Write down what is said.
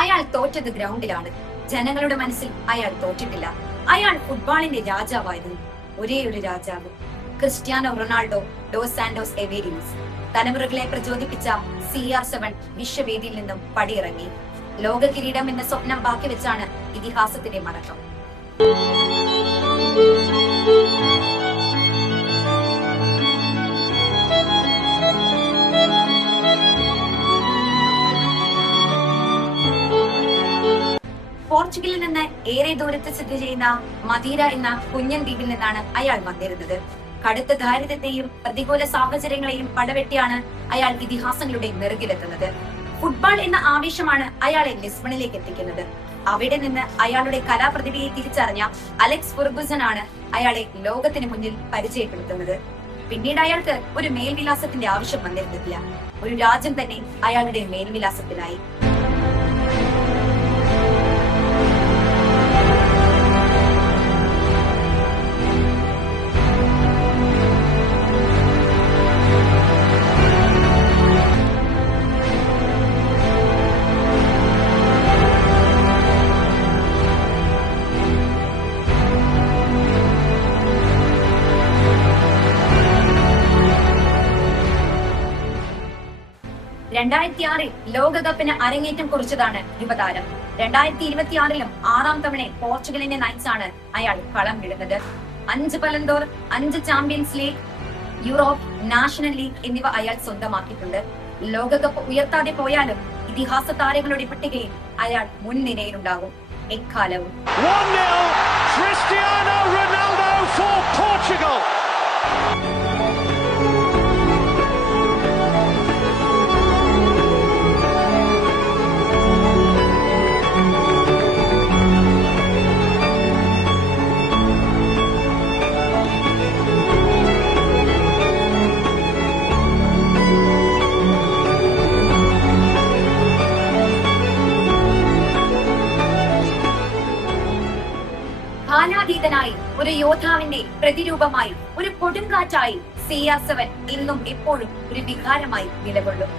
അയാൾ തോറ്റത് ഗ്രൗണ്ടിലാണ്. ജനങ്ങളുടെ മനസ്സിൽ അയാൾ തോറ്റിട്ടില്ല. അയാൾ ഫുട്ബോളിന്റെ രാജാവായിരുന്നു. ഒരേ ഒരു രാജാവ്, ക്രിസ്ത്യാനോ റൊണാൾഡോ ഡോസ് സാന്റോസ് എവേരിയസ്. തലമുറകളെ പ്രചോദിപ്പിച്ച CR7 വിശ്വവേദിയിൽ നിന്നും പടിയിറങ്ങി. ലോക കിരീടം എന്ന സ്വപ്നം ബാക്കി വെച്ചാണ് ഇതിഹാസത്തിന്റെ മടക്കം. പോർച്ചുഗലിൽ നിന്ന് ഏറെ ദൂരത്ത് സ്ഥിതി ചെയ്യുന്ന മദീര എന്ന കുഞ്ഞൻ ദ്വീപിൽ നിന്നാണ് അയാൾ വന്നിരുന്നത്. കടുത്ത ദാരിദ്ര്യത്തെയും പ്രതികൂല സാഹചര്യങ്ങളെയും പടവെട്ടിയാണ് അയാൾ ഇതിഹാസങ്ങളുടെ നെറുകിലെത്തുന്നത്. ഫുട്ബോൾ എന്ന ആവേശമാണ് അയാളെ ലിസ്ബണിലേക്ക് എത്തിക്കുന്നത്. അവിടെ നിന്ന് അയാളുടെ കലാപ്രതിഭയെ തിരിച്ചറിഞ്ഞ അലക്സ് ഫെർഗുസൺ ആണ് അയാളെ ലോകത്തിന് മുന്നിൽ പരിചയപ്പെടുത്തുന്നത്. പിന്നീട് അയാൾക്ക് ഒരു മേൽവിലാസത്തിന്റെ ആവശ്യം വന്നിരുന്നില്ല. ഒരു രാജ്യം തന്നെ അയാളുടെ മേൽവിലാസത്തിനായി. ലോകകപ്പിന് അരങ്ങേറ്റം കുറിച്ചതാണ് യുവതാരം. 2026 6ാം തവണ പോർച്ചുഗലിന്റെ നയിച്ചാണ് അയാൾ കളം വിടുന്നത്. 5 ബലൻഡോർ, 5 champions league, Europe, national league എന്നിവ അയാൾ സ്വന്തമാക്കിയിട്ടുണ്ട്. ലോകകപ്പ് ഉയർത്താതെ പോയാലും ഇതിഹാസ താരങ്ങളുടെ പട്ടികയിൽ അയാൾ മുൻനിരയിലുണ്ടാകും എക്കാലവും. Cristiano Ronaldo for Portugal. കാലാതീതനായി, ഒരു യോദ്ധാവിന്റെ പ്രതിരൂപമായി, ഒരു കൊടുങ്കാറ്റായി CR7 ഇന്നും എപ്പോഴും ഒരു വികാരമായി നിലകൊള്ളും.